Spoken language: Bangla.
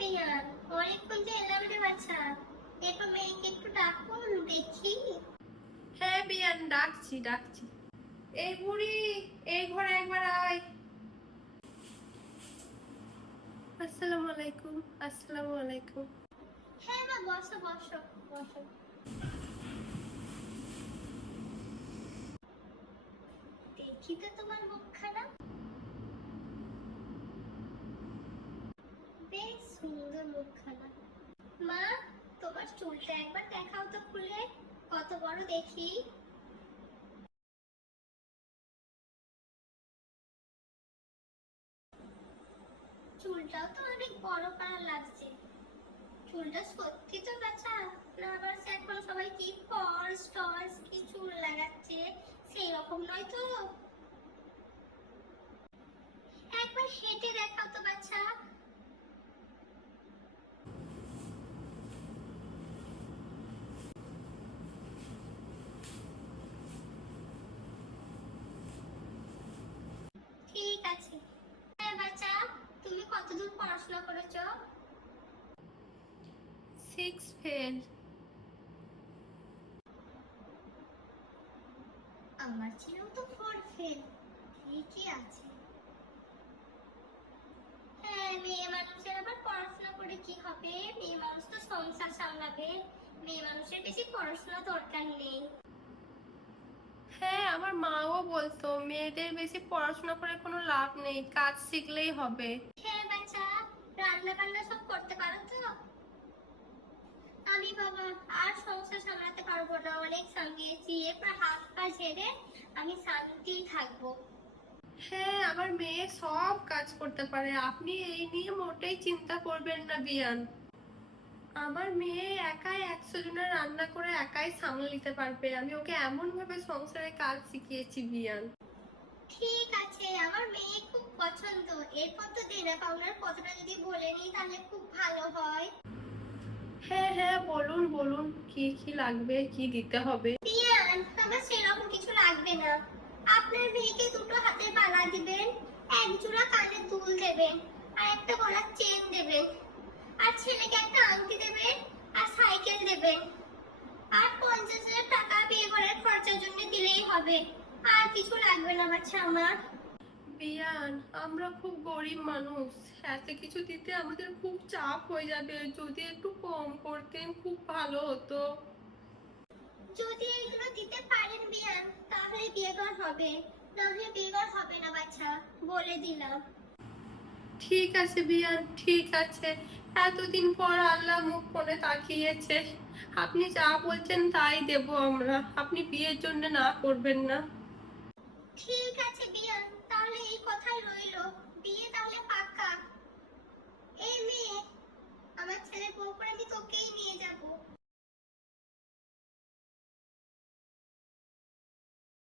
বিয়ান, অনেকক্ষণ যে এলাম রে বাছা। এরপর মেয়েকে একটু ডাকুন দেখি। হ্যাঁ বিয়ান, ডাকছি ডাকছি। এই বুড়ি, এই ঘরে একবার আয়। আসসালামু আলাইকুম। আসসালামু আলাইকুম। হ্যাঁ মা, বসো বসো বসো। দেখি তো তোমার মুখখানা, বেশ সুন্দর মুখখানা। মা, তোমার চুলটা একবার দেখাও তো খুলে, কত বড় দেখি। চুলটাও তো অনেক বড় পাড়া লাগছে। চুলটা সত্যি তো বাছা, না আবার এখন সবাই কি ফলস টলস কি চুল লাগাচ্ছে, সেই রকম নয় তো? একবার হেঁটে দেখাও তো বাছা। ঠিক আছে। হ্যাঁ বাচ্চা, তুমি কতদূর পড়াশোনা করেছো? 6 ফেল। আমার ছিল তো 4 ফেল। ঠিকই আছে। হ্যাঁ, মেয়ে মানুষের আবার পড়াশোনা করে কি হবে? মেয়ে মানুষ তো সংসার সামলাবে। মেয়ে মানুষের বেশি পড়াশোনা দরকার নেই। হ্যাঁ, আমার মাও বলতো মেয়েদের বেশি পড়াশোনা করে কোনো লাভ নেই, কাজ শিখলেই হবে। হ্যাঁ বাচ্চা, রান্না বান্না সব করতে পারো তো? আমি বাবা আর সংসার সামলাতে পারবো না, অনেক সামলিয়েছি, এরপর হাত পা ঝেড়ে আমি শান্তিই থাকবো। হ্যাঁ, আমার মেয়ে সব কাজ করতে পারে, আপনি এই নিয়ে মোটেই চিন্তা করবেন না বিয়ান। আমার মেয়ে একাই 100 জনের রান্না করে একাই সামলে নিতে পারবে। আমি ওকে এমন ভাবে সংসারে কাজ শিখিয়েছি বিয়ান। ঠিক আছে, আমার মেয়ে খুব পছন্দ। এরপর তো দেনা পাওনার কথাটা যদি বলে নিই তাহলে খুব ভালো হয়। হ্যাঁ হ্যাঁ, বলুন বলুন, কি কি লাগবে, কি দিতে হবে? বিয়ান, আমার সেরকম কিছু লাগবে না। আপনার মেয়েকে দুটো হাতের বালা দিবেন, এক জোড়া কানের দুল দেবেন, আর একটা গলার চেন দেবেন, আর ছেলেকে একটা আংটি দেবেন, আর সাইকেল দেবেন, আর 50,000 টাকা বিয়ে ঘরের খরচার জন্য দিলেই হবে। আর কিছু লাগবে না বাচ্চা আমার। বিয়ান, আমরা খুব গরিব মানুষ, এত কিছু দিতে আমাদের খুব চাপ হয়ে যাবে। যদি একটু কম করতেন খুব ভালো হতো। যদি এইগুলো দিতে পারেন বিয়ান, তাহলে বিয়ে ঘর হবে, নাহলে বিয়ে ঘর হবে না বাচ্চা, বলে দিলাম। ঠিক আছে বিয়ান, ঠিক আছে। এতদিন পর আল্লাহ মুখ করে তাকিয়েছে। আপনি যা বলছেন তাই দেব আমরা। আপনি বিয়ের জন্য না করবেন না।